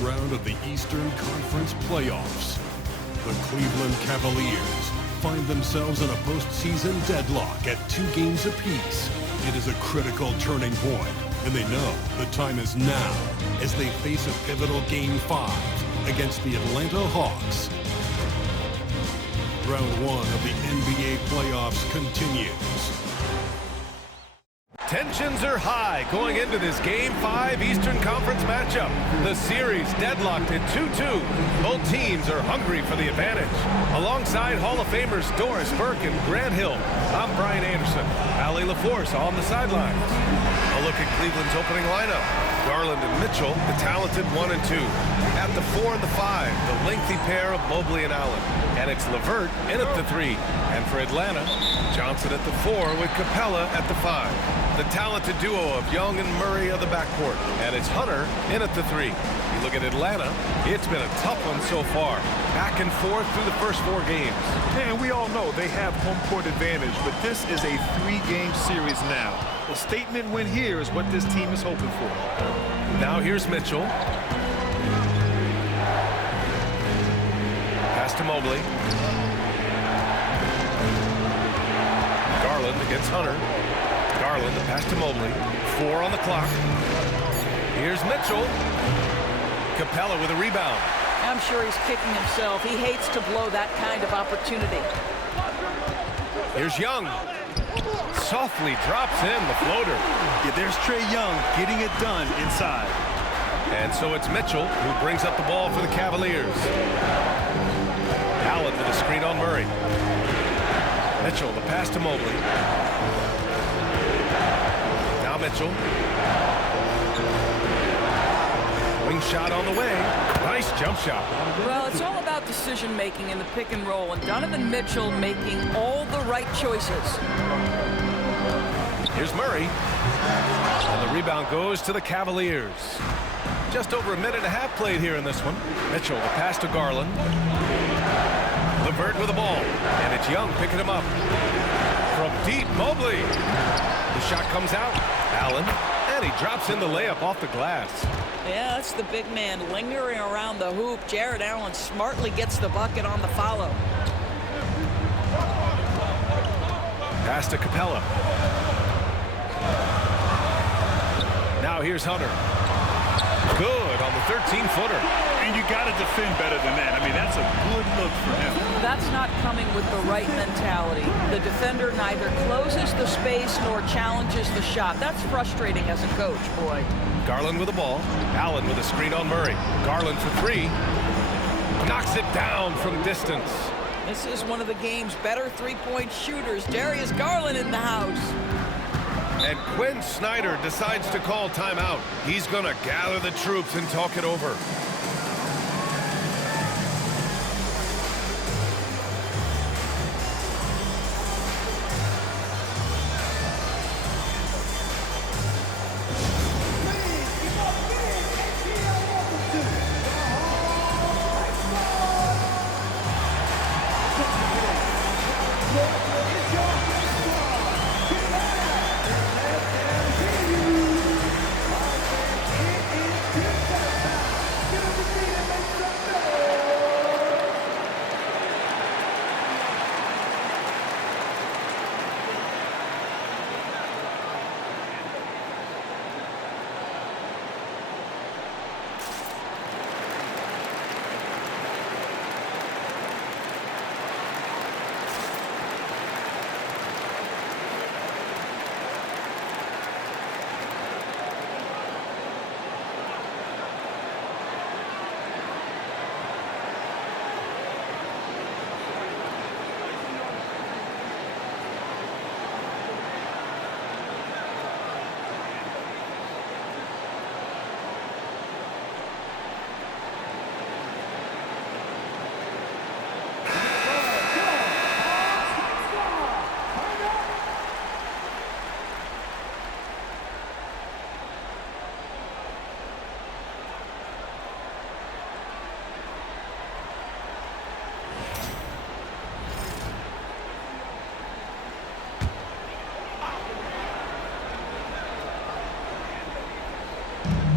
round of the Eastern Conference playoffs. The Cleveland Cavaliers find themselves in a postseason deadlock at 2 games apiece. It is a critical turning point, and they know the time is now as they face a pivotal Game 5 against the Atlanta Hawks. Round 1 of the NBA playoffs continues. Tensions are high going into this Game 5 Eastern Conference matchup. The series deadlocked at 2-2. Both teams are hungry for the advantage. Alongside Hall of Famers Doris Burke and Grant Hill, I'm Brian Anderson. Allie LaForce on the sidelines. A look at Cleveland's opening lineup. Garland and Mitchell, the talented 1 and 2. At the 4 and the 5, the lengthy pair of Mobley and Allen. And it's LeVert in at the 3. And for Atlanta, Johnson at the 4 with Capella at the 5. The talented duo of Young and Murray of the backcourt. And it's Hunter in at the 3. You look at Atlanta, it's been a tough one so far. Back and forth through the first 4 games. And we all know they have home court advantage, but this is a 3-game series now. A statement win here is what this team is hoping for. Now here's Mitchell. Pass to Mobley. Garland against Hunter. Garland, the pass to Mobley. 4 on the clock. Here's Mitchell. Capella with a rebound. I'm sure he's kicking himself. He hates to blow that kind of opportunity. Here's Young. Softly drops in the floater. Yeah, there's Trae Young getting it done inside. And so it's Mitchell who brings up the ball for the Cavaliers. Allen with a screen on Murray. Mitchell, the pass to Mobley. Now Mitchell. Wing shot on the way. Nice jump shot. Well, it's all about decision making in the pick and roll, and Donovan Mitchell making all the right choices. Here's Murray. And the rebound goes to the Cavaliers. Just over a minute and a half played here in this one. Mitchell, the pass to Garland. LeVert with the ball. And it's Young picking him up. From deep, Mobley. The shot comes out. Allen. And he drops in the layup off the glass. Yeah, that's the big man lingering around the hoop. Jared Allen smartly gets the bucket on the follow. Pass to Capella. Now here's Hunter. Good on the 13-footer. And you got to defend better than that. I mean, that's a good look for him. That's not coming with the right mentality. The defender neither closes the space nor challenges the shot. That's frustrating as a coach, boy. Garland with the ball. Allen with a screen on Murray. Garland for 3. Knocks it down from distance. This is one of the game's better three-point shooters. Darius Garland in the house. And Quinn Snyder decides to call timeout. He's going to gather the troops and talk it over.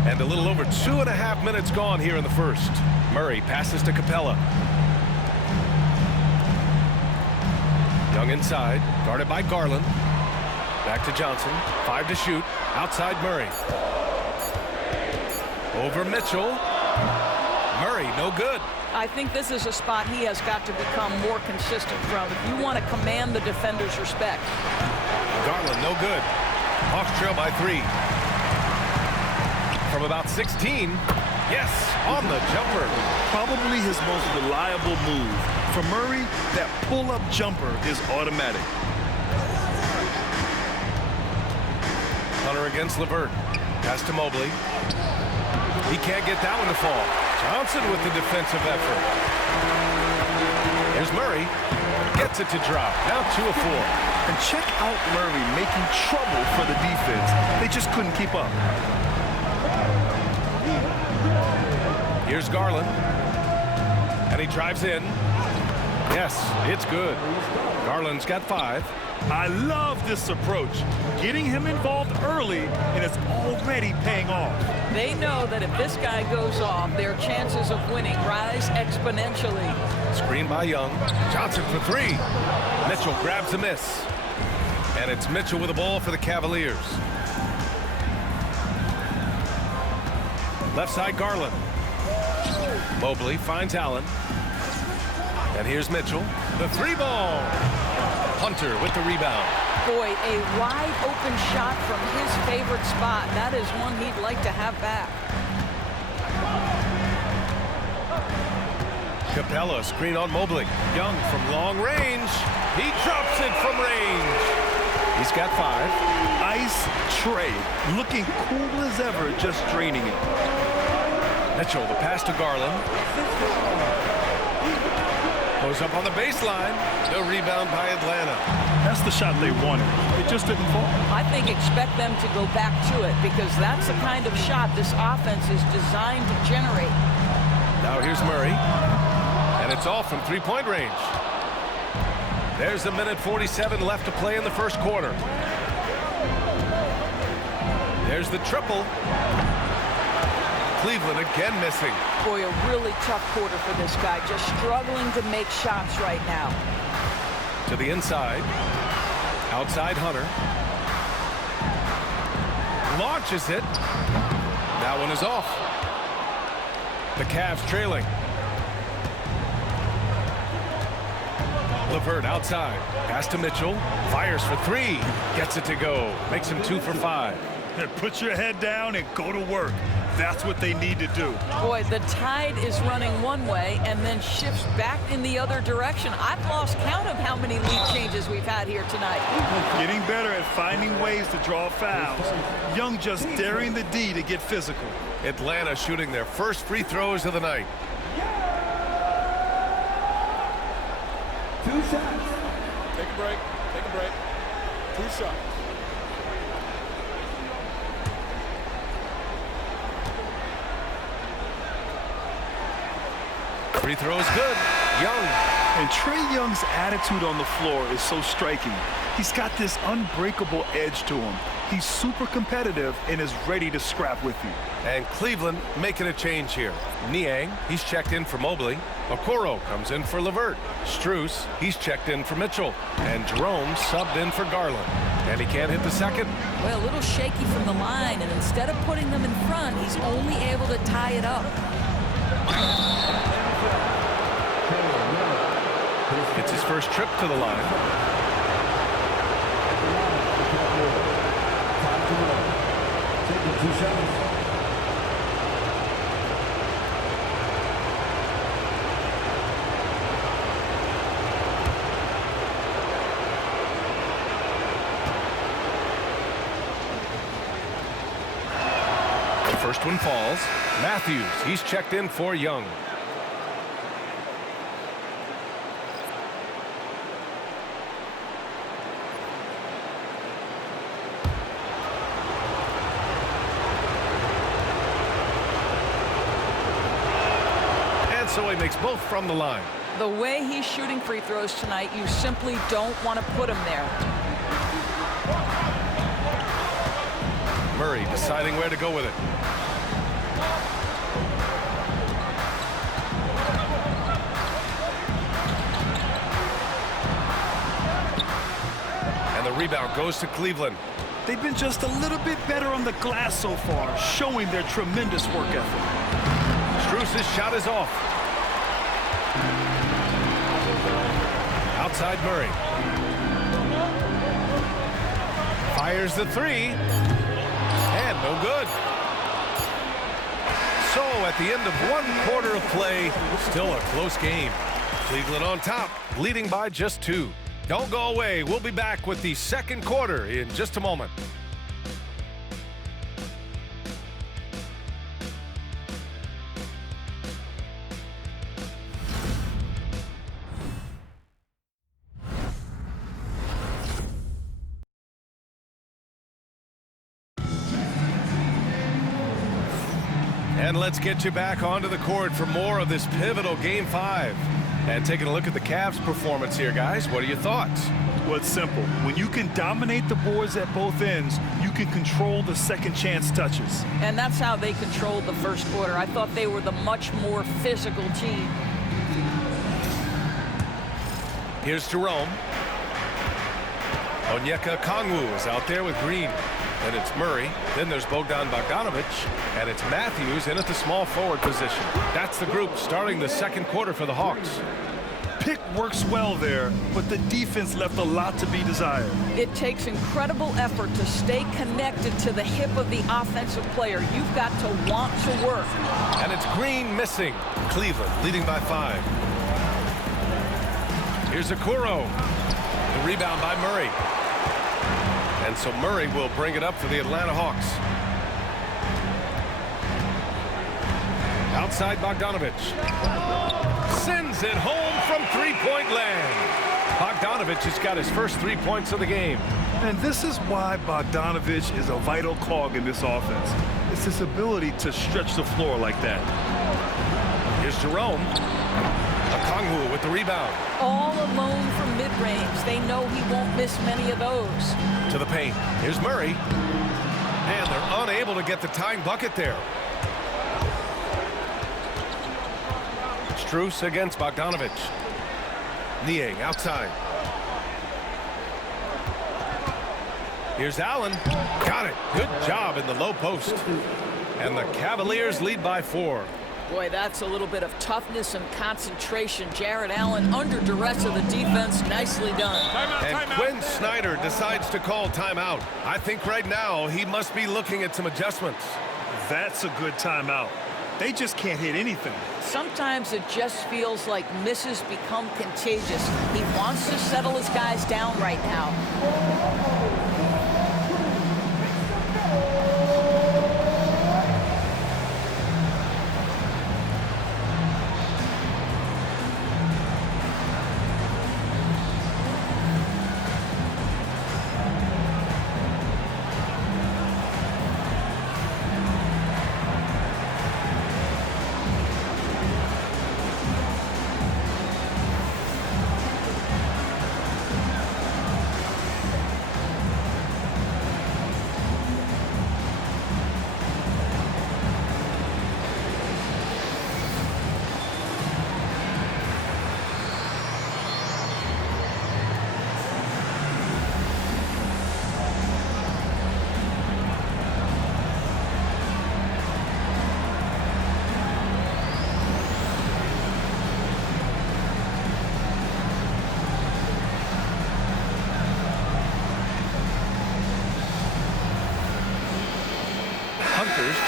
And a little over 2.5 minutes gone here in the first. Murray passes to Capella. Young inside, guarded by Garland. Back to Johnson, 5 to shoot. Outside Murray. Over Mitchell. Murray, no good. I think this is a spot he has got to become more consistent from if you want to command the defender's respect. Garland, no good. Hawks trail by 3. From about 16. Yes, on the jumper. Probably his most reliable move. For Murray, that pull-up jumper is automatic. Hunter against LeVert. Pass to Mobley. He can't get that one to fall. Johnson with the defensive effort. Here's Murray. Gets it to drop. Now 2 of 4. And check out Murray making trouble for the defense. They just couldn't keep up. Here's Garland. And he drives in. Yes, it's good. Garland's got 5. I love this approach. Getting him involved early, and it's already paying off. They know that if this guy goes off, their chances of winning rise exponentially. Screen by Young. Johnson for 3. Mitchell grabs a miss. And it's Mitchell with the ball for the Cavaliers. Left side Garland. Mobley finds Allen. And here's Mitchell. The 3-ball. Hunter with the rebound. Boy, a wide open shot from his favorite spot. That is one he'd like to have back. Capella screen on Mobley. Young from long range. He drops it from range. He's got 5. Ice tray. Looking cool as ever, just draining it. Mitchell, the pass to Garland. Goes up on the baseline. No rebound by Atlanta. That's the shot they wanted. It just didn't fall. I think expect them to go back to it because that's the kind of shot this offense is designed to generate. Now here's Murray. And it's all from 3-point range. There's 1:47 left to play in the first quarter. There's the triple. Cleveland again missing. Boy, a really tough quarter for this guy. Just struggling to make shots right now. To the inside. Outside Hunter. Launches it. That one is off. The Cavs trailing. LeVert outside. Pass to Mitchell. Fires for 3. Gets it to go. Makes him 2 for 5. Put your head down and go to work. That's what they need to do. Boy, the tide is running one way and then shifts back in the other direction. I've lost count of how many lead changes we've had here tonight. Getting better at finding ways to draw fouls. Young just daring the D to get physical. Atlanta shooting their first free throws of the night. 2 shots. Take a break. Take a break. 2 shots. Free throw is good. Young. And Trae Young's attitude on the floor is so striking. He's got this unbreakable edge to him. He's super competitive and is ready to scrap with you. And Cleveland making a change here. Niang, he's checked in for Mobley. Okoro comes in for LeVert. Strus, he's checked in for Mitchell. And Jerome subbed in for Garland. And he can't hit the second. Well, a little shaky from the line, and instead of putting them in front, he's only able to tie it up. It's his first trip to the line. The first one falls. Matthews, he's checked in for Young. So he makes both from the line. The way he's shooting free throws tonight, you simply don't want to put him there. Murray deciding where to go with it. the rebound goes to Cleveland. They've been just a little bit better on the glass so far, showing their tremendous work ethic. Strus's shot is off. Outside Murray. Fires the three. And no good. So at the end of 1 quarter of play, still a close game. Cleveland on top, leading by just 2. Don't go away. We'll be back with the second quarter in just a moment. And let's get you back onto the court for more of this pivotal Game 5. And taking a look at the Cavs' performance here, guys. What are your thoughts? Well, it's simple. When you can dominate the boards at both ends, you can control the second chance touches. And that's how they controlled the first quarter. I thought they were the much more physical team. Here's Jerome. Onyeka Okongwu is out there with Green. And it's Murray. Then there's Bogdan Bogdanović. And it's Matthews in at the small forward position. That's the group starting the second quarter for the Hawks. Pick works well there, but the defense left a lot to be desired. It takes incredible effort to stay connected to the hip of the offensive player. You've got to want to work. And it's Green missing. Cleveland leading by 5. Here's Okoro. The rebound by Murray. And so Murray will bring it up for the Atlanta Hawks. Outside Bogdanović. Sends it home from three-point land. Bogdanović has got his first 3 points of the game. And this is why Bogdanović is a vital cog in this offense. It's his ability to stretch the floor like that. Here's Jerome. Okongwu with the rebound. All alone from mid-range. They know he won't miss many of those. To the paint. Here's Murray. And they're unable to get the tying bucket there. Strus against Bogdanović. Niang outside. Here's Allen. Got it. Good job in the low post. And the Cavaliers lead by 4. Boy, that's a little bit of toughness and concentration. Jarrett Allen under duress of the defense. Nicely done. And Quinn Snyder decides to call timeout. I think right now he must be looking at some adjustments. That's a good timeout. They just can't hit anything. Sometimes it just feels like misses become contagious. He wants to settle his guys down right now.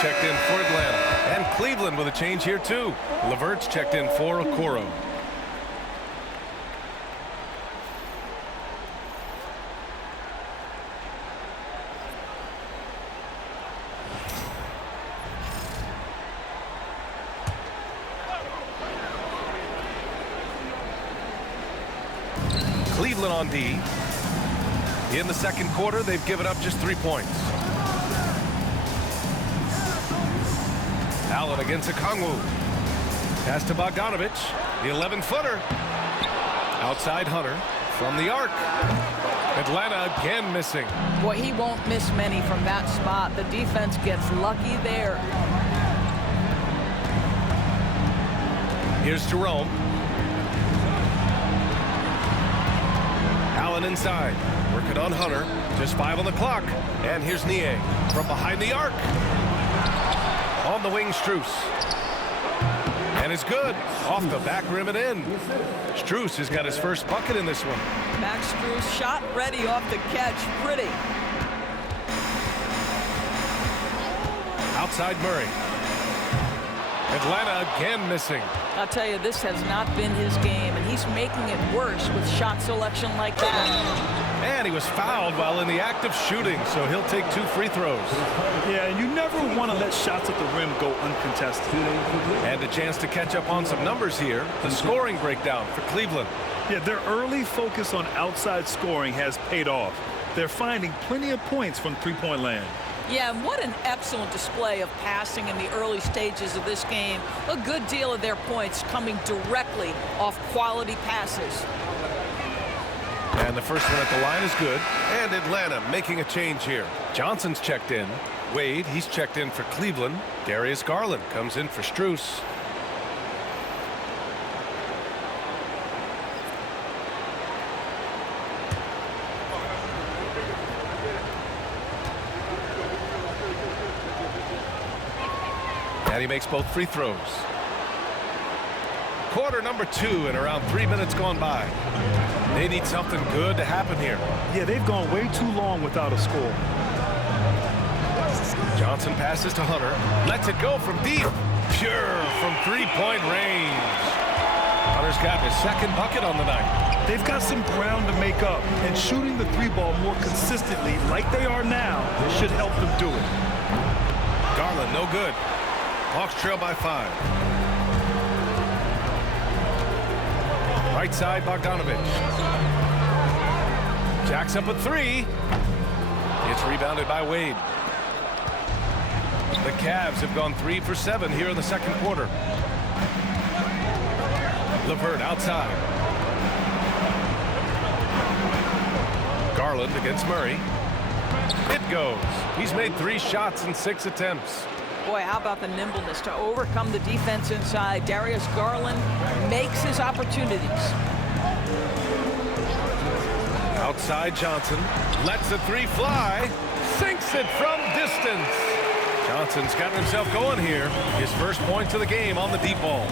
Checked in for Atlanta. And Cleveland with a change here too. LeVert's checked in for Okoro. Cleveland on D. In the second quarter, they've given up just 3 points. Allen against Okongwu. Pass to Bogdanović. The 11-footer. Outside Hunter from the arc. Atlanta again missing. Boy, he won't miss many from that spot. The defense gets lucky there. Here's Jerome. Allen inside. Working on Hunter. Just 5 on the clock. And here's Niang from behind the arc. On the wing, Strus. And it's good. Off the back rim and in. Strus has got his first bucket in this one. Max Strus shot ready off the catch. Pretty. Outside Murray. Atlanta again missing. I'll tell you, this has not been his game, and he's making it worse with shot selection like that. And he was fouled while in the act of shooting, so he'll take 2 free throws. Yeah, and you never want to let shots at the rim go uncontested. And a chance to catch up on some numbers here. The scoring breakdown for Cleveland. Yeah, their early focus on outside scoring has paid off. They're finding plenty of points from three-point land. Yeah, and what an excellent display of passing in the early stages of this game. A good deal of their points coming directly off quality passes. And the first one at the line is good. And Atlanta making a change here. Johnson's checked in. Wade, he's checked in for Cleveland. Darius Garland comes in for Strus. And he makes both free throws. Quarter number 2 and around 3 minutes gone by. They need something good to happen here. Yeah, they've gone way too long without a score. Johnson passes to Hunter. Lets it go from deep. Pure from three-point range. Hunter's got his second bucket on the night. They've got some ground to make up, and shooting the three ball more consistently like they are now should help them do it. Garland, no good. Hawks trail by 5. Right side, Bogdanovich. Jacks up a 3. It's rebounded by Wade. The Cavs have gone 3 for 7 here in the second quarter. LeVert outside. Garland against Murray. It goes. He's made 3 shots in 6 attempts. Boy, how about the nimbleness to overcome the defense inside. Darius Garland makes his opportunities. Outside Johnson. Lets the 3 fly. Sinks it from distance. Johnson's gotten himself going here. His first points of the game on the deep ball.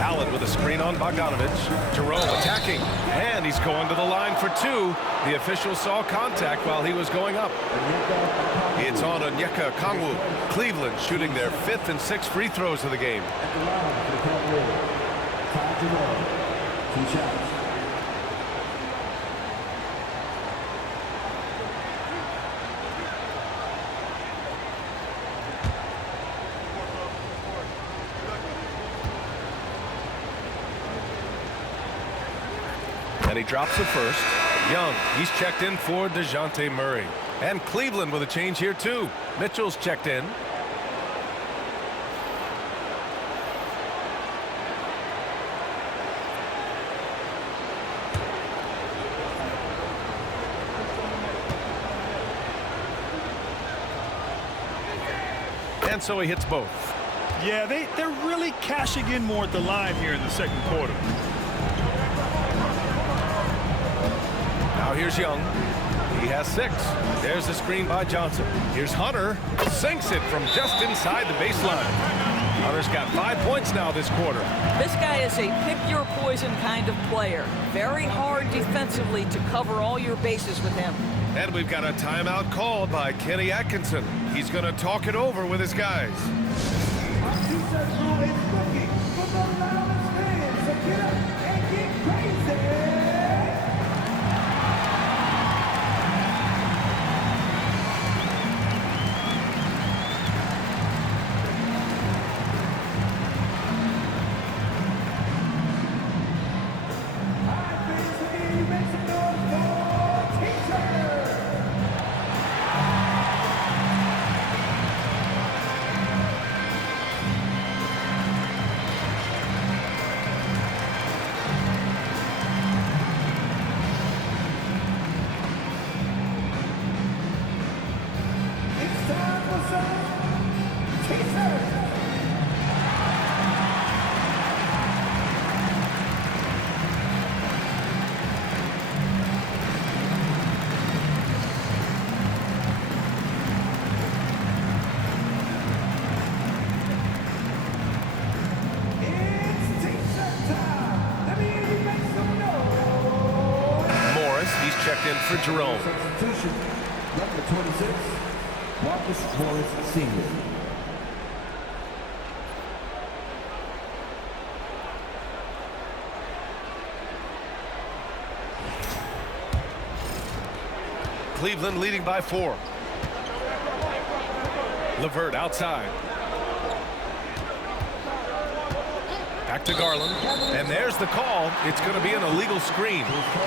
Allen with a screen on Bogdanovich. Jerome attacking. And he's going to the line for 2. The official saw contact while he was going up. It's on Onyeka Okongwu. Cleveland shooting their 5th and 6th free throws of the game. And he drops the first. Young, he's checked in for DeJounte Murray. And Cleveland with a change here too. Mitchell's checked in. And so he hits both. Yeah, they're really cashing in more at the line here in the second quarter. Now here's Young. He has 6. There's the screen by Johnson. Here's Hunter. Sinks it from just inside the baseline. Hunter's got 5 points now this quarter. This guy is a pick-your-poison kind of player. Very hard defensively to cover all your bases with him. And we've got a timeout called by Kenny Atkinson. He's going to talk it over with his guys. in for Jerome. Substitution, number 26, Marcus Morris Sr. Cleveland leading by 4. LeVert outside. Back to Garland. And there's the call. It's going to be an illegal screen.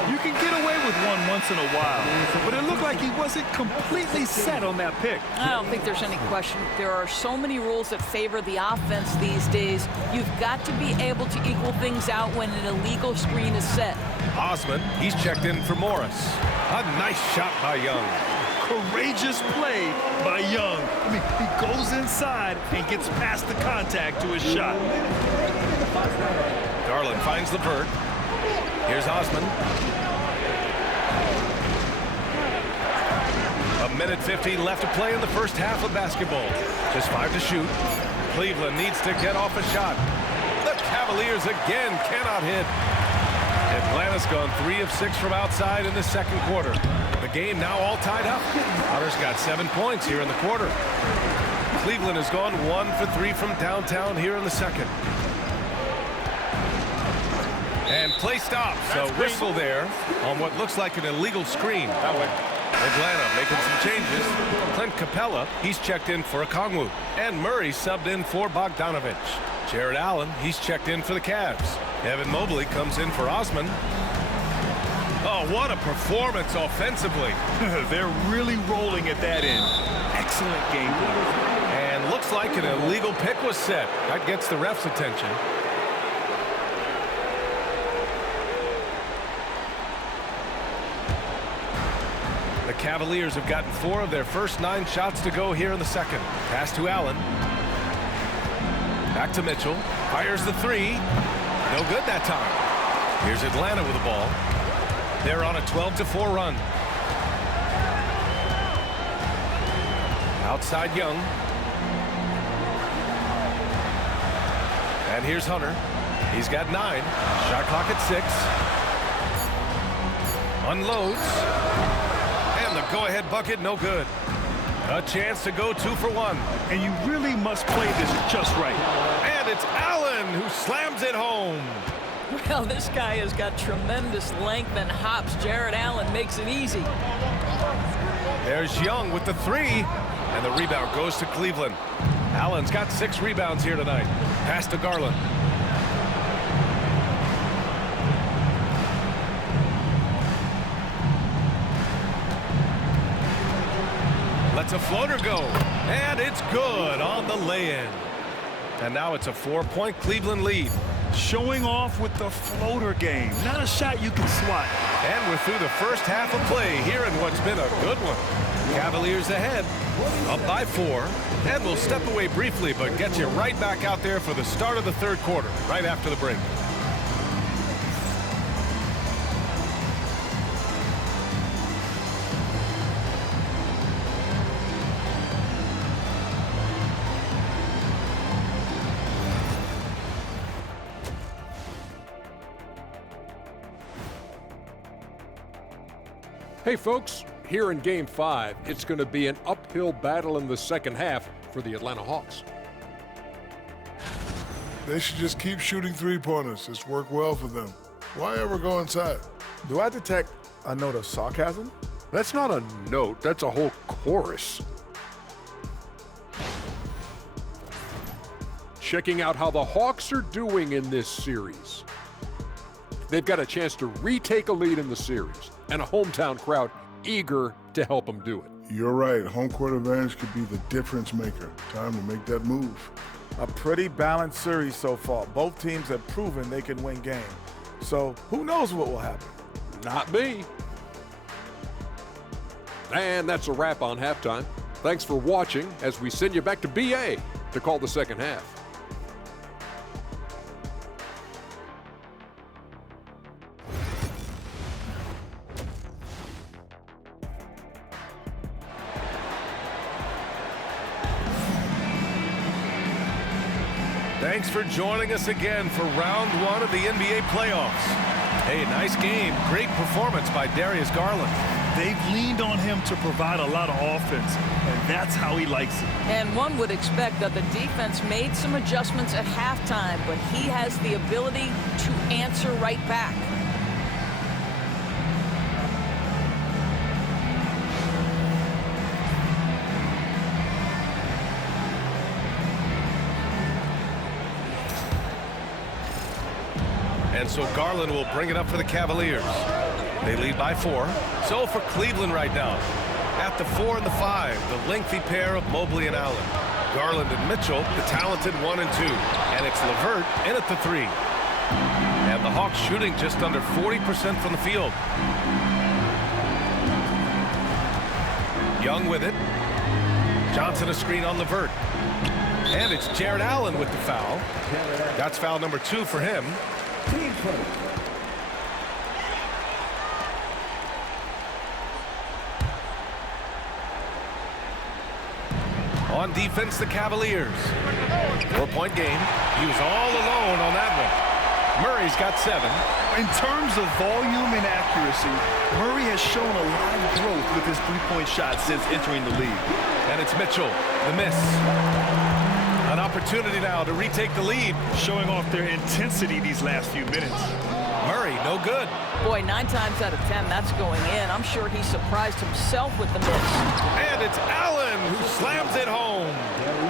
You can get away with one once in a while, but it looked like he wasn't completely set on that pick. I don't think there's any question. There are so many rules that favor the offense these days. You've got to be able to equal things out when an illegal screen is set. Osman, he's checked in for Morris. A nice shot by Young. Courageous play by Young. I mean, he goes inside and gets past the contact to his shot. Garland finds LeVert. Here's Osman. A minute 15 left to play in the first half of basketball. Just 5 to shoot. Cleveland needs to get off a shot. The Cavaliers again cannot hit. Atlanta's gone 3 of 6 from outside in the second quarter. The game now all tied up. Hunter's got 7 points here in the quarter. Cleveland has gone 1 for 3 from downtown here in the second. And play stops. A whistle there on what looks like an illegal screen. Atlanta making some changes. Clint Capella, he's checked in for Okongwu. And Murray subbed in for Bogdanovich. Jared Allen, he's checked in for the Cavs. Evan Mobley comes in for Osman. Oh, what a performance offensively. They're really rolling at that end. Excellent game plan. And looks like an illegal pick was set. That gets the ref's attention. The Cavaliers have gotten 4 of their first 9 shots to go here in the second. Pass to Allen. Back to Mitchell. Fires the 3. No good that time. Here's Atlanta with the ball. They're on a 12-4 run. Outside Young. And here's Hunter. He's got 9. Shot clock at 6. Unloads. And the go-ahead bucket, no good. A chance to go 2 for 1. And you really must play this just right. And it's Allen who slams it home. Well, this guy has got tremendous length and hops. Jared Allen makes it easy. There's Young with the 3. And the rebound goes to Cleveland. Allen's got 6 rebounds here tonight. Pass to Garland. Lets a floater go. And it's good on the lay-in. And now it's a 4-point Cleveland lead. Showing off with the floater game. Not a shot you can swat. And we're through the first half of play here in what's been a good one. Cavaliers ahead, up by 4. And we'll step away briefly, but get you right back out there for the start of the third quarter, right after the break. Hey folks, here in Game 5, it's going to be an uphill battle in the second half for the Atlanta Hawks. They should just keep shooting three-pointers. It's worked well for them. Why ever go inside? Do I detect a note of sarcasm? That's not a note, that's a whole chorus. Checking out how the Hawks are doing in this series. They've got a chance to retake a lead in the series, and a hometown crowd eager to help them do it. You're right. Home court advantage could be the difference maker. Time to make that move. A pretty balanced series so far. Both teams have proven they can win games. So who knows what will happen? Not me. And that's a wrap on halftime. Thanks for watching as we send you back to BA to call the second half. Thanks for joining us again for round 1 of the NBA playoffs. Hey, nice game. Great performance by Darius Garland. They've leaned on him to provide a lot of offense, and that's how he likes it. And one would expect that the defense made some adjustments at halftime, but he has the ability to answer right back. And so Garland will bring it up for the Cavaliers. They lead by 4. So for Cleveland right now, at the 4 and the 5, the lengthy pair of Mobley and Allen. Garland and Mitchell, the talented 1 and 2. And it's LeVert in at the 3. And the Hawks shooting just under 40% from the field. Young with it. Johnson a screen on LeVert. And it's Jarrett Allen with the foul. That's foul number 2 for him. Team foul. On defense, the Cavaliers. 4-point game. He was all alone on that one. Murray's got 7. In terms of volume and accuracy, Murray has shown a lot of growth with his three-point shot since entering the league. And it's Mitchell, the miss. An opportunity now to retake the lead. Showing off their intensity these last few minutes. Murray, no good. Boy, 9 times out of 10, that's going in. I'm sure he surprised himself with the miss. And it's Allen who slams it home.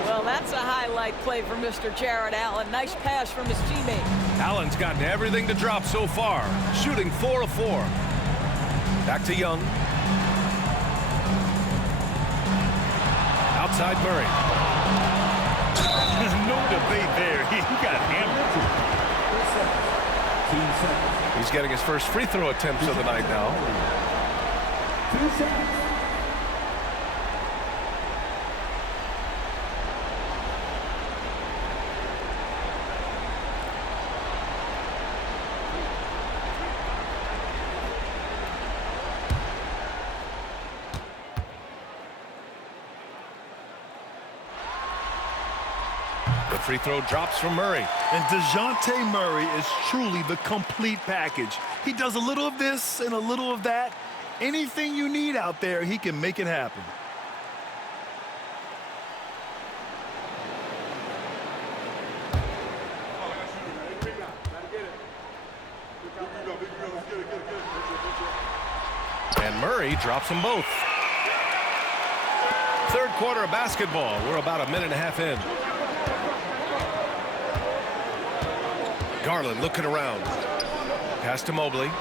Well, that's a highlight play for Mr. Jarrett Allen. Nice pass from his teammate. Allen's gotten everything to drop so far, shooting 4 of 4. Back to Young. Outside Murray. No debate there. He got hammered. He's getting his first free throw attempts of the night now. 2 shots. Free throw drops from Murray. And DeJounte Murray is truly the complete package. He does a little of this and a little of that. Anything you need out there, he can make it happen. And Murray drops them both. Third quarter of basketball. We're about a minute and a half in. Garland looking around. Pass to Mobley.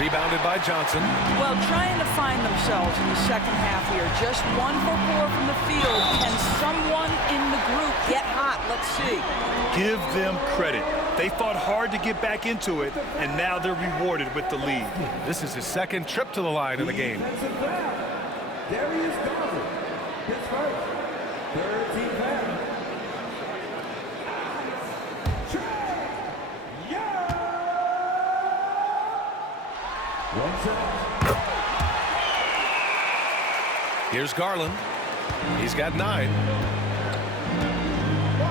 Rebounded by Johnson. Well, trying to find themselves in the second half here. Just 1 for 4 from the field. Can someone in the group get hot? Let's see. Give them credit. They fought hard to get back into it, and now they're rewarded with the lead. This is his second trip to the line in the game. Darius Garland. His first. Third team foul. Trae Young. 1 shot. Here's Garland. He's got 9.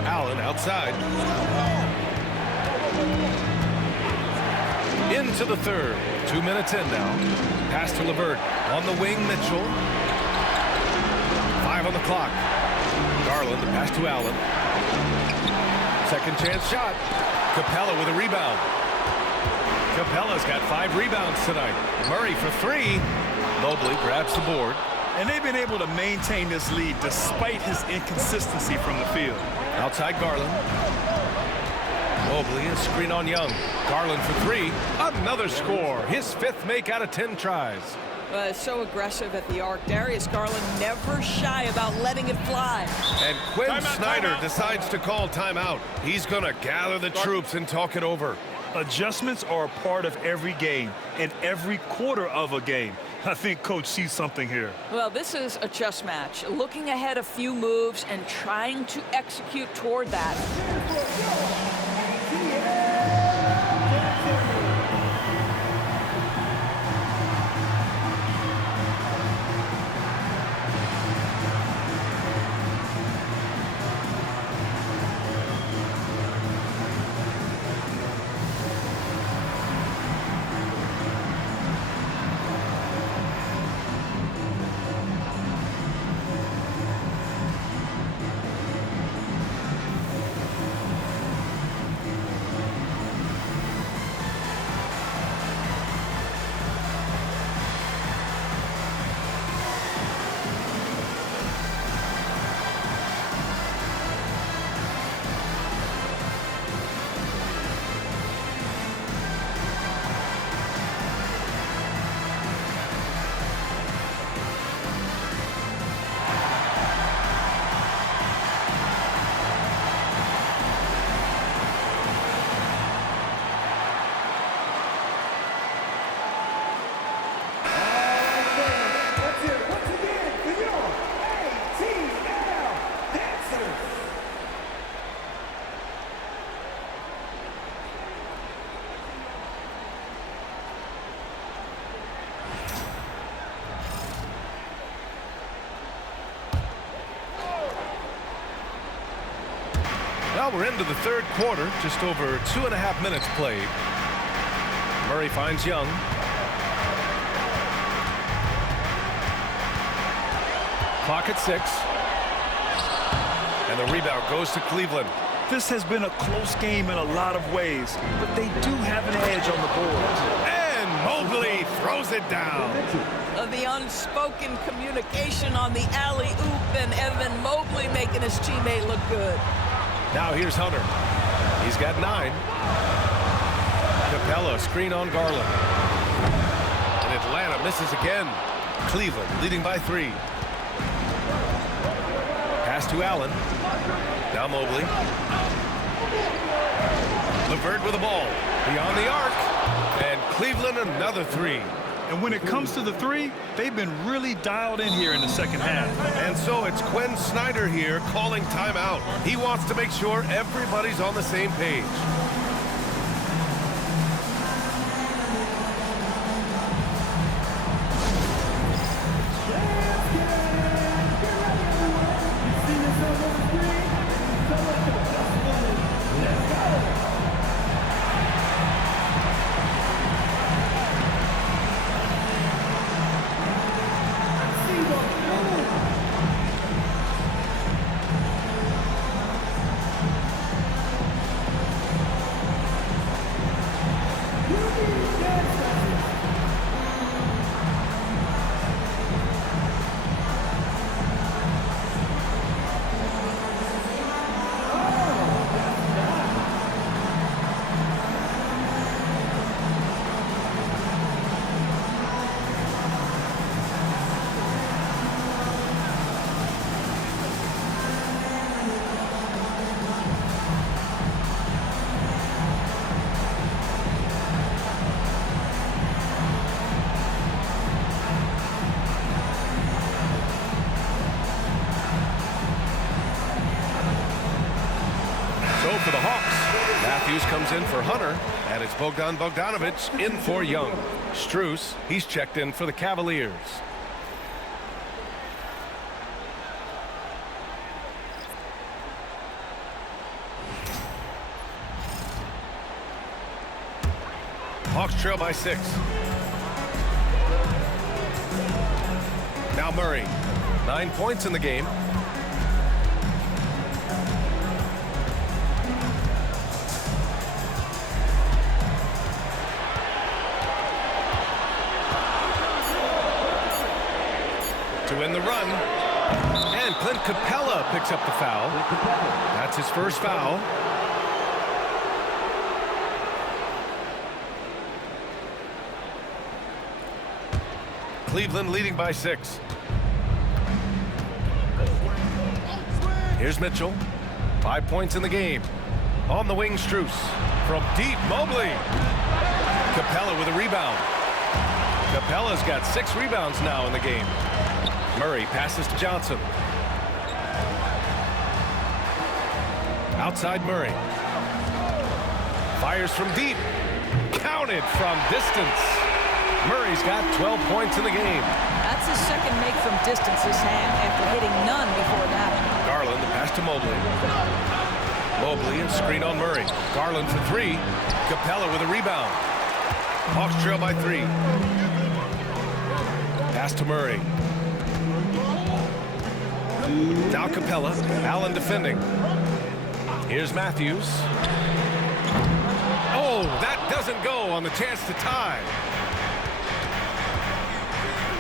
Allen outside. Into the third. 2 minutes in now. Pass to LeVert. On the wing, Mitchell. 5 on the clock. Garland, the pass to Allen. Second chance shot. Capella with a rebound. Capella's got 5 rebounds tonight. Murray for 3. Mobley grabs the board. And they've been able to maintain this lead despite his inconsistency from the field. Outside Garland. Mobley, a screen on Young. Garland for 3. Another score. His 5th make out of 10 tries. So aggressive at the arc. Darius Garland never shy about letting it fly. And Quinn Snyder decides to call timeout. He's going to gather the troops and talk it over. Adjustments are a part of every game and every quarter of a game. I think Coach sees something here. Well, this is a chess match. Looking ahead a few moves and trying to execute toward that. Well, we're into the third quarter, just over 2.5 minutes played. Murray finds Young. Clock at 6. And the rebound goes to Cleveland. This has been a close game in a lot of ways, but they do have an edge on the boards. And Mobley throws it down. The unspoken communication on the alley-oop, and Evan Mobley making his teammate look good. Now here's Hunter. He's got 9. Capella screen on Garland. And Atlanta misses again. Cleveland leading by 3. Pass to Allen. Now Mobley. LeVert with the ball. Beyond the arc. And Cleveland another 3. And when it comes to the 3, they've been really dialed in here in the second half. And so it's Quinn Snyder here calling timeout. He wants to make sure everybody's on the same page. For the Hawks, Matthews comes in for Hunter, and it's Bogdan Bogdanović in for Young. Strus, he's checked in for the Cavaliers. Hawks trail by 6. Now Murray, 9 points in the game. To win the run, and Clint Capella picks up the foul. That's his first foul. Cleveland leading by 6. Here's Mitchell, 5 points in the game. On the wing, Strus. From deep, Mobley. Capella with a rebound. Capella's got 6 rebounds now in the game. Murray passes to Johnson. Outside Murray. Fires from deep. Counted from distance. Murray's got 12 points in the game. That's his second make from distance this half after hitting none before that. Garland, the pass to Mobley. Mobley, a screen on Murray. Garland for 3. Capella with a rebound. Hawks trail by 3. Pass to Murray. Now Capella, Allen defending. Here's Matthews. Oh, that doesn't go on the chance to tie.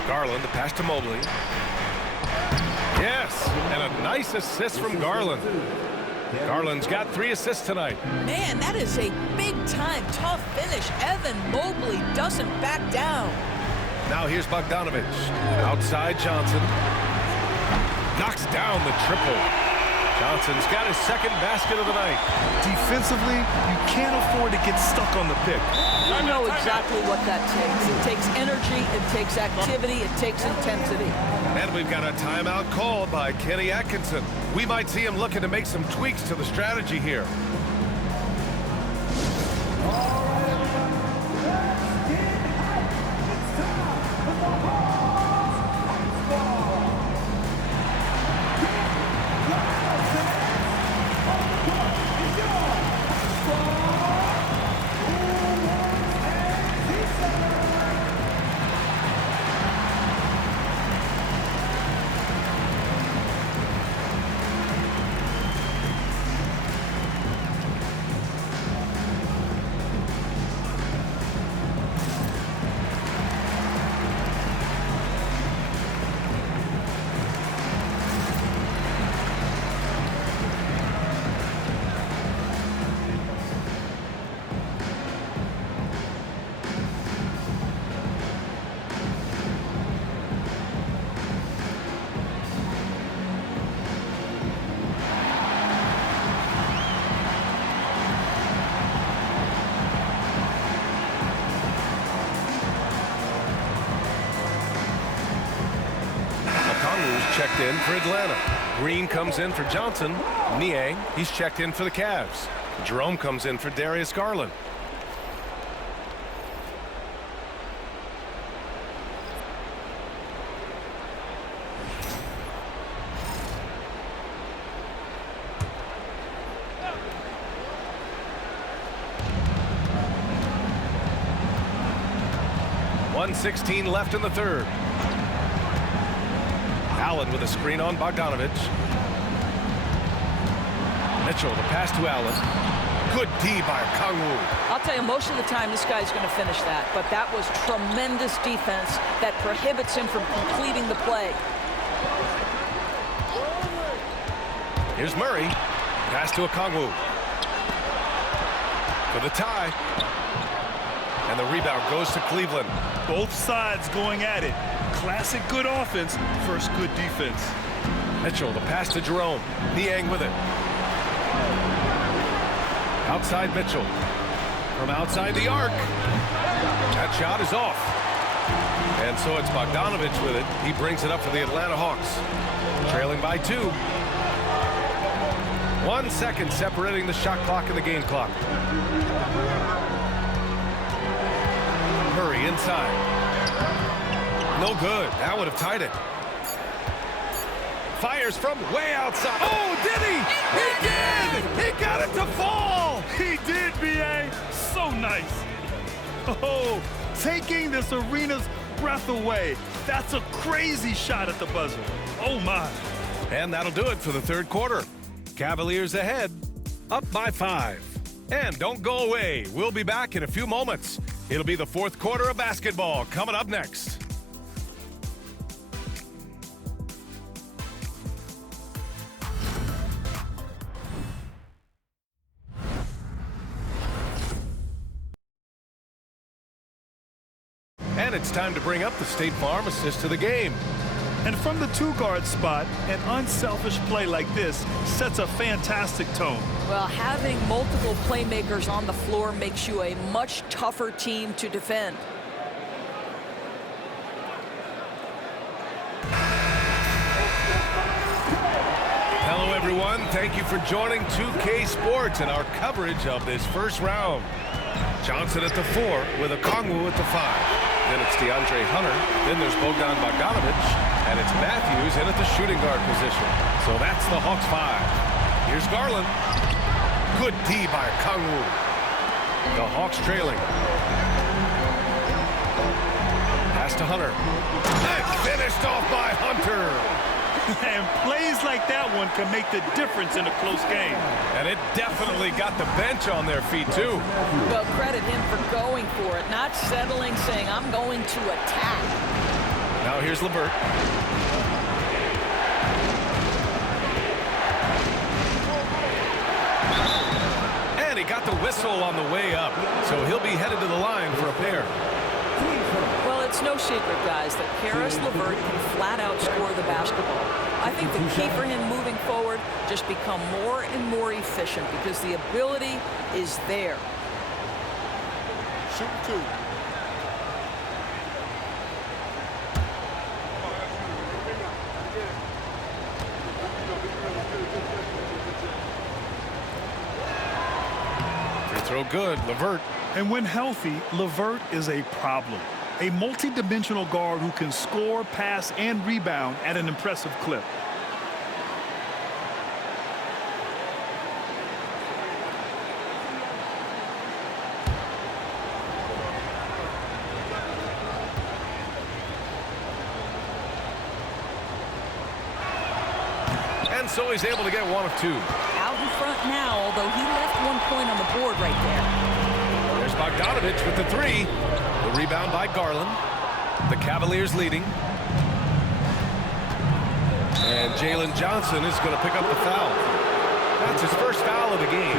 Garland, the pass to Mobley. Yes, and a nice assist from Garland. Garland's got 3 assists tonight. Man, that is a big-time tough finish. Evan Mobley doesn't back down. Now here's Bogdanović. Outside Johnson. Knocks down the triple. Johnson's got his second basket of the night. Defensively, you can't afford to get stuck on the pick. You know exactly what that takes. It takes energy, it takes activity, it takes intensity. And we've got a timeout called by Kenny Atkinson. We might see him looking to make some tweaks to the strategy here. checked in for Atlanta. Green comes in for Johnson. Niang, he's checked in for the Cavs. Jerome comes in for Darius Garland. .116 left in the third. Allen with a screen on Bogdanovich. Mitchell, the pass to Allen. Good D by Kangwoo. I'll tell you, most of the time this guy's going to finish that, but that was tremendous defense that prohibits him from completing the play. Here's Murray. Pass to Kangwoo. For the tie. And the rebound goes to Cleveland. Both sides going at it. Classic good offense versus good defense. Mitchell, the pass to Jerome. Niang with it. Outside Mitchell. From outside the arc. That shot is off. And so it's Bogdanovich with it. He brings it up for the Atlanta Hawks. Trailing by 2. 1 second separating the shot clock and the game clock. Murray inside. No good. That would have tied it. Fires from way outside. Oh, did he? He did! He got it to fall! He did, B.A. So nice. Oh, taking this arena's breath away. That's a crazy shot at the buzzer. Oh, my. And that'll do it for the third quarter. Cavaliers ahead, up by 5. And don't go away. We'll be back in a few moments. It'll be the fourth quarter of basketball coming up next. And it's time to bring up the State Farm assist to the game. And from the two-guard spot, an unselfish play like this sets a fantastic tone. Well, having multiple playmakers on the floor makes you a much tougher team to defend. Hello, everyone. Thank you for joining 2K Sports and our coverage of this first round. Johnson at the 4 with a Kangwoo at the 5. Then it's DeAndre Hunter. Then there's Bogdan Bogdanovich. And it's Matthews in at the shooting guard position. So that's the Hawks 5. Here's Garland. Good D by Kangwoo. The Hawks trailing. Pass to Hunter. And finished off by Hunter. And plays like that one can make the difference in a close game. And it definitely got the bench on their feet, too. Well, credit him for going for it, not settling, saying, I'm going to attack. Now here's LeVert. And he got the whistle on the way up, so he'll be headed to the line for a pair. Well, it's no secret, guys, that Caris LeVert can flat out score the basketball. I think the key for him moving forward, just become more and more efficient because the ability is there. Shoot 2. Free throw good, LeVert. And when healthy, LeVert is a problem. A multi-dimensional guard who can score, pass, and rebound at an impressive clip. And so he's able to get 1 of 2. Out in front now, although he left 1 point on the board right there. There's Bogdanovich with the 3. The rebound by Garland. The Cavaliers leading. And Jalen Johnson is going to pick up the foul. That's his first foul of the game.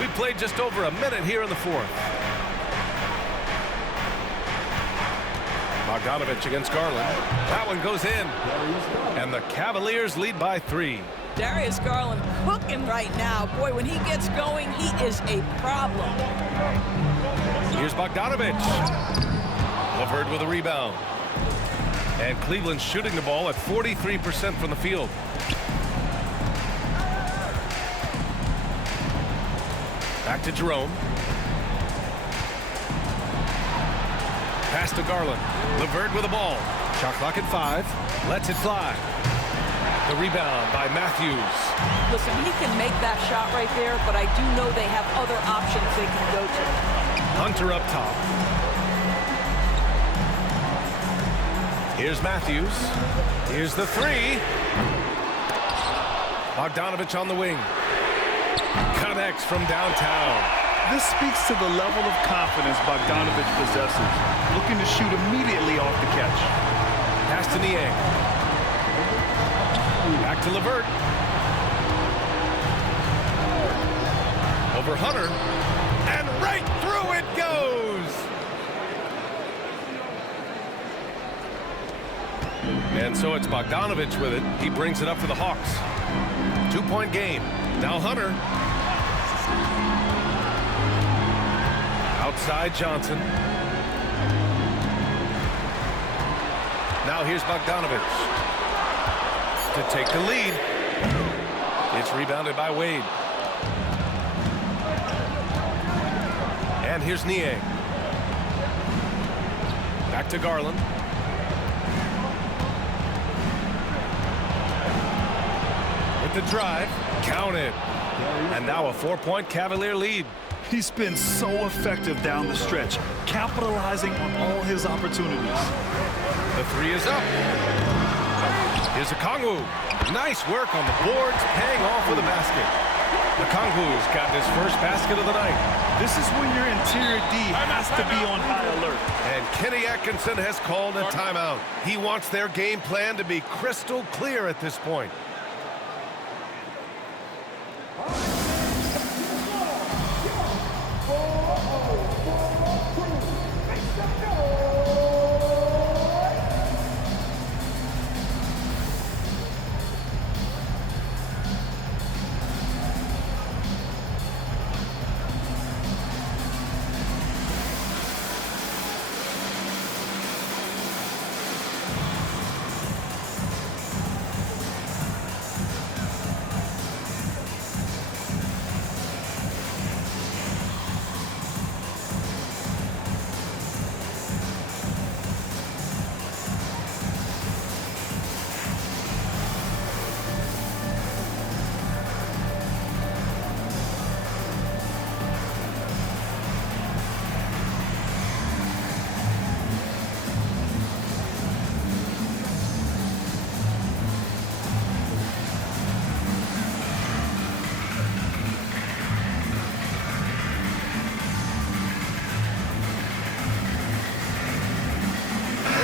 We played just over a minute here in the fourth. Bogdanovich against Garland. That one goes in. And the Cavaliers lead by 3. Darius Garland cooking right now. Boy, when he gets going, he is a problem. Here's Bogdanovic. LeVert with a rebound. And Cleveland shooting the ball at 43% from the field. Back to Jerome. Pass to Garland. LeVert with the ball. Shot clock at 5. Lets it fly. The rebound by Matthews. Listen, he can make that shot right there, but I do know they have other options they can go to. Hunter up top. Here's Matthews. Here's the 3. Bogdanovic on the wing. Connects from downtown. This speaks to the level of confidence Bogdanovic possesses, looking to shoot immediately off the catch. Pass to Niang. Back to LeVert. Over Hunter. And right through it goes! And so it's Bogdanovic with it. He brings it up for the Hawks. 2-point game. Now Hunter. Outside Johnson. Now here's Bogdanovic to take the lead. It's rebounded by Wade. And here's Niang. Back to Garland. With the drive. Counted. And now a 4-point Cavalier lead. He's been so effective down the stretch, capitalizing on all his opportunities. The 3 is up. Here's Okongwu. Nice work on the boards, paying off with a basket. Okongwu's got his first basket of the night. This is when your interior D has to be on high alert. And Kenny Atkinson has called a timeout. He wants their game plan to be crystal clear at this point.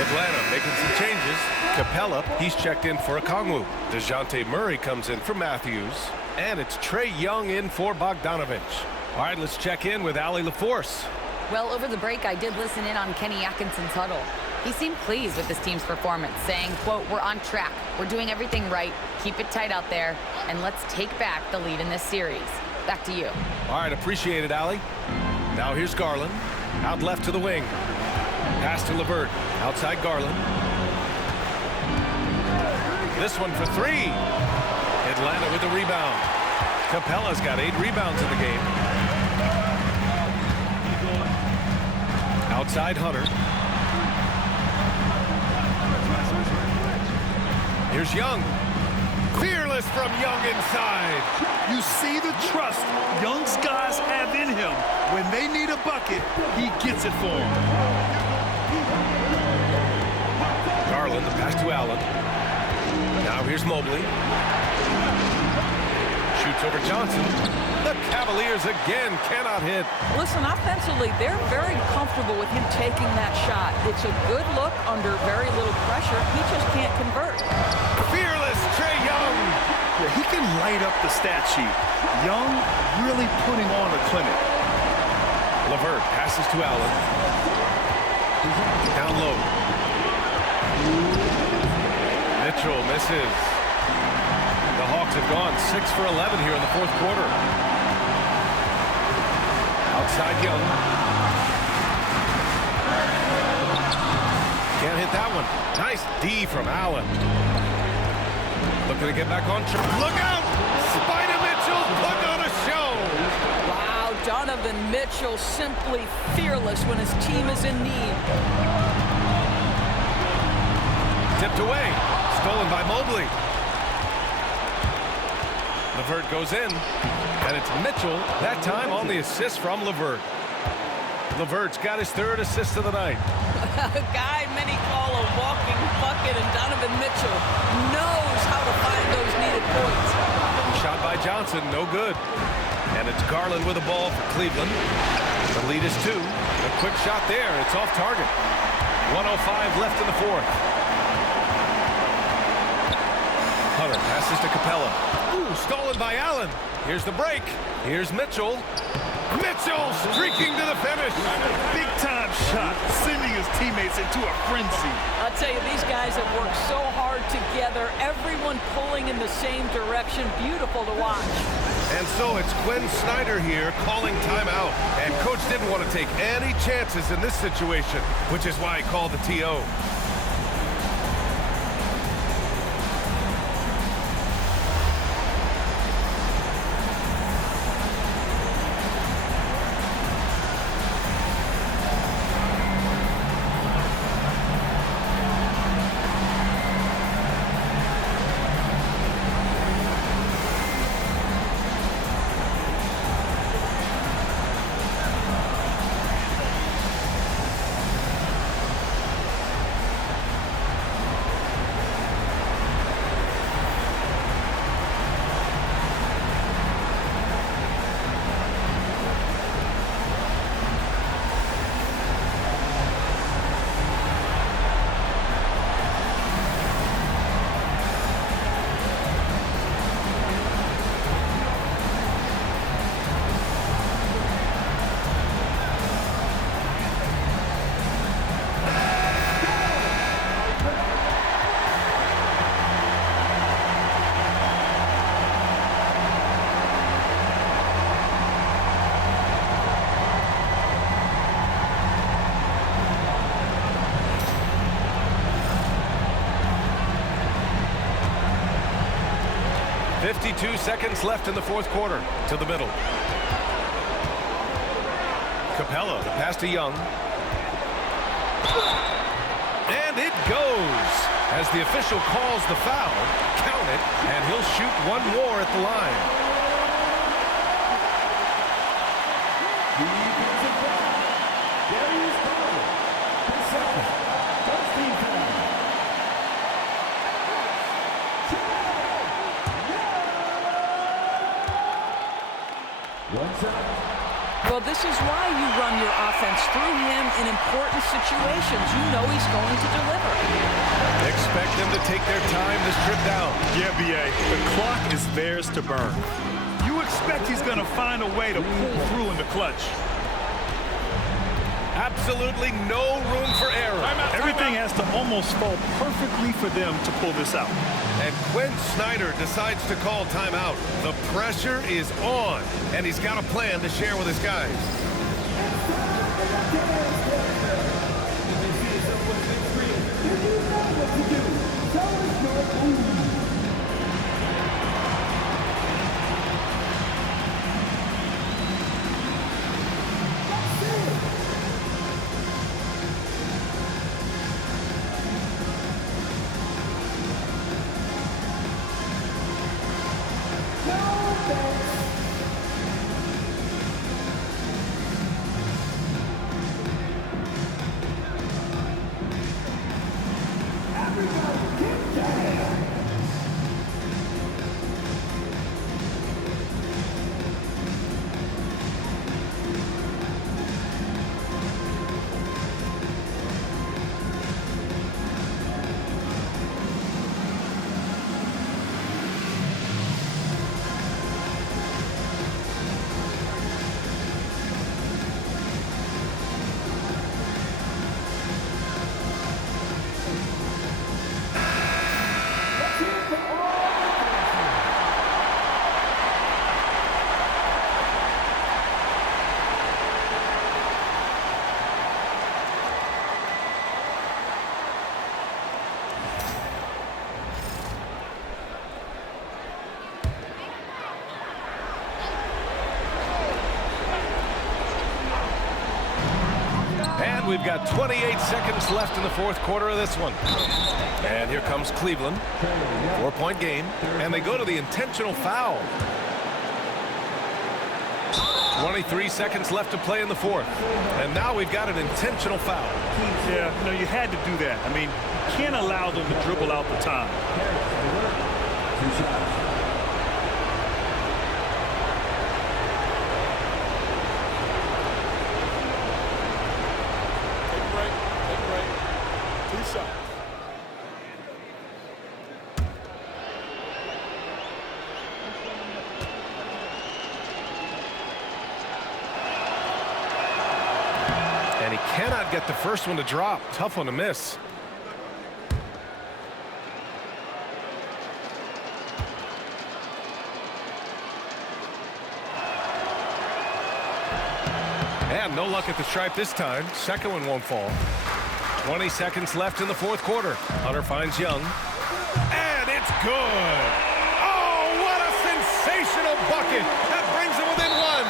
Atlanta making some changes. Capella, he's checked in for Okongwu. DeJounte Murray comes in for Matthews. And it's Trae Young in for Bogdanovic. All right, let's check in with Allie LaForce. Well, over the break, I did listen in on Kenny Atkinson's huddle. He seemed pleased with his team's performance, saying, quote, "We're on track. We're doing everything right. Keep it tight out there. And let's take back the lead in this series." Back to you. All right, appreciate it, Allie. Now here's Garland. Out left to the wing. Pass to LeVert. Outside Garland. This one for 3. Atlanta with the rebound. Capella's got 8 rebounds in the game. Outside Hunter. Here's Young. Fearless from Young inside. You see the trust Young's guys have in him. When they need a bucket, he gets it for them. Garland, the pass to Allen. Now here's Mobley. Shoots over Johnson. The Cavaliers again cannot hit. Listen, offensively, they're very comfortable with him taking that shot. It's a good look under very little pressure. He just can't convert. Fearless Trae Young. Yeah, he can light up the stat sheet. Young really putting on a clinic. LeVert passes to Allen. Down low. Mitchell misses. The Hawks Cards have gone 6 for 11 here in the fourth quarter. Outside Young. Can't hit that one. Nice D from Allen. Looking to get back on track. Look out! Spider Mitchell put on a show. Wow, Donovan Mitchell simply fearless when his team is in need. Tipped away. Stolen by Mobley. LeVert goes in. And it's Mitchell, that time on the assist from LeVert. LeVert's got his third assist of the night. A guy many call a walking bucket, and Donovan Mitchell knows how to find those needed points. Shot by Johnson, no good. And it's Garland with the ball for Cleveland. The lead is 2. A quick shot there. It's off target. 1:05 left in the fourth. Hunter passes to Capella. Ooh, stolen by Allen. Here's the break. Here's Mitchell. Mitchell streaking to the finish. Big-time shot, sending his teammates into a frenzy. I'll tell you, these guys have worked so hard together, everyone pulling in the same direction. Beautiful to watch. And so it's Quinn Snyder here calling timeout. And coach didn't want to take any chances in this situation, which is why he called the TO. .52 seconds left in the fourth quarter. To the middle. Capella, the pass to Young. And it goes. As the official calls the foul, count it, and he'll shoot one more at the line. Darius Garland, his second, first team foul. Well, this is why you run your offense through him in important situations. You know he's going to deliver. Expect them to take their time this trip down. Yeah, B.A., the clock is theirs to burn. You expect he's going to find a way to pull through in the clutch. Absolutely no room for error. Everything has to almost fall perfectly for them to pull this out. And Quinn Snyder decides to call timeout. The pressure is on, and he's got a plan to share with his guys. we've got 28 seconds left in the fourth quarter of this one. And here comes Cleveland. 4-point game. And they go to the intentional foul. 23 seconds left to play in the fourth. And now we've got an intentional foul. Yeah, you had to do that. I mean, you can't allow them to dribble out the time. Take a break. Take a break. 2 shots. And he cannot get the first one to drop. Tough one to miss. And no luck at the stripe this time. Second one won't fall. 20 seconds left in the fourth quarter. Hunter finds Young. And it's good. Oh, what a sensational bucket. That brings him within one.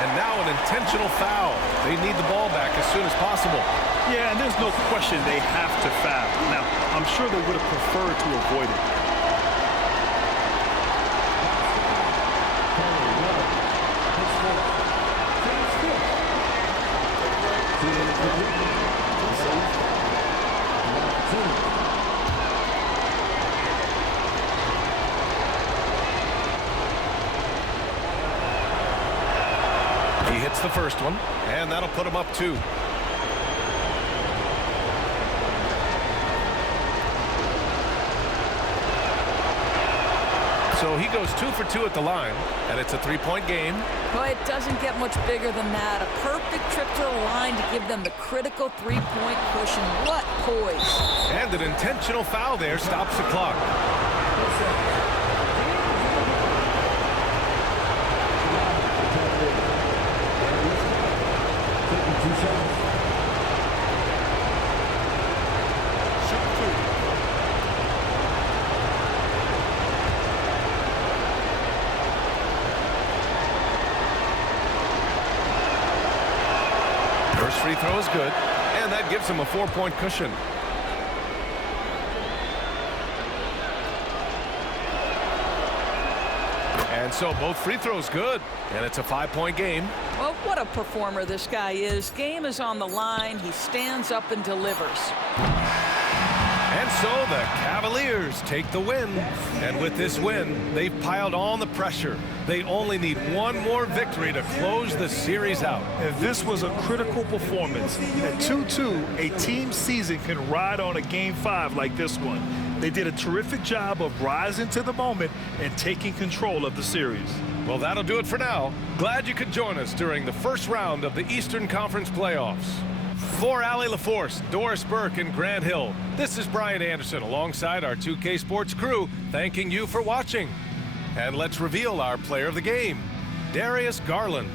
And now an intentional foul. They need the ball back as soon as possible. Yeah, and there's no question they have to foul. Now, I'm sure they would have preferred to avoid it. He hits the first one, and that'll put him up 2. So he goes 2 for 2 at the line, and it's a 3-point game. Well, it doesn't get much bigger than that. A perfect trip to the line to give them the critical 3-point cushion. What poise. And an intentional foul there stops the clock. First free throw is good, and that gives him a 4-point cushion. And so both free throws good, and it's a 5-point game. Well, what a performer this guy is. Game is on the line. He stands up and delivers. And so the Cavaliers take the win. And with this win, they've piled on the pressure. They only need one more victory to close the series out. And this was a critical performance. At 2-2, a team season can ride on a Game 5 like this one. They did a terrific job of rising to the moment and taking control of the series. Well, that'll do it for now. Glad you could join us during the first round of the Eastern Conference playoffs. For Allie LaForce, Doris Burke, and Grant Hill, this is Brian Anderson alongside our 2K Sports crew, thanking you for watching. And let's reveal our player of the game, Darius Garland.